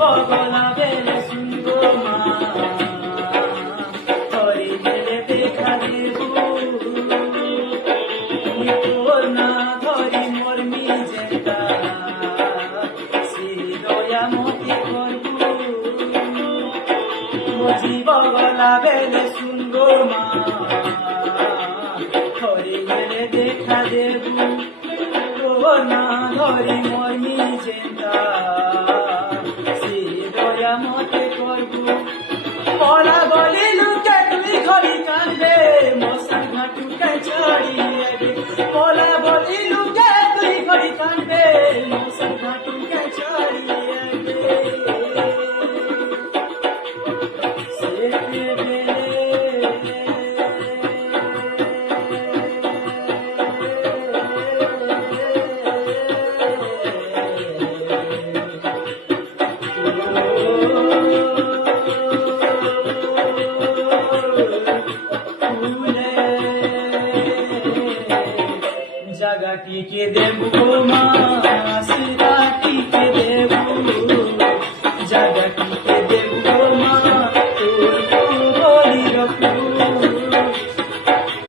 গলা বেলে শুনবো মা ধরে গেলে দেখা দেবো তোর না ধরি মর্মি যেটা সে দয়া মতে করবো জীব গলা বেলে শুনবো মা ধরে গেলে দেখা দেবো তোর না ধরি মর্মি যেটা মতে করবো বলা বলি লুকে তুই ঘড়ি কাঁদবে মশার ঘাটুকে ছড়িয়ে বলা বলি লুকে তুই ঘড়ি কাঁদবে মশার ঘাটুকে ছড়িয়ে জাগাটিকে দেবো মা সিরাটিকে দেবো জাগাটি